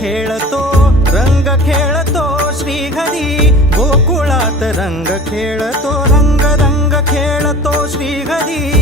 रंग खेळतो रंग खेळतो श्रीहरी. गोकुळात रंग खेळतो रंग रंग खेळतो श्रीहरी.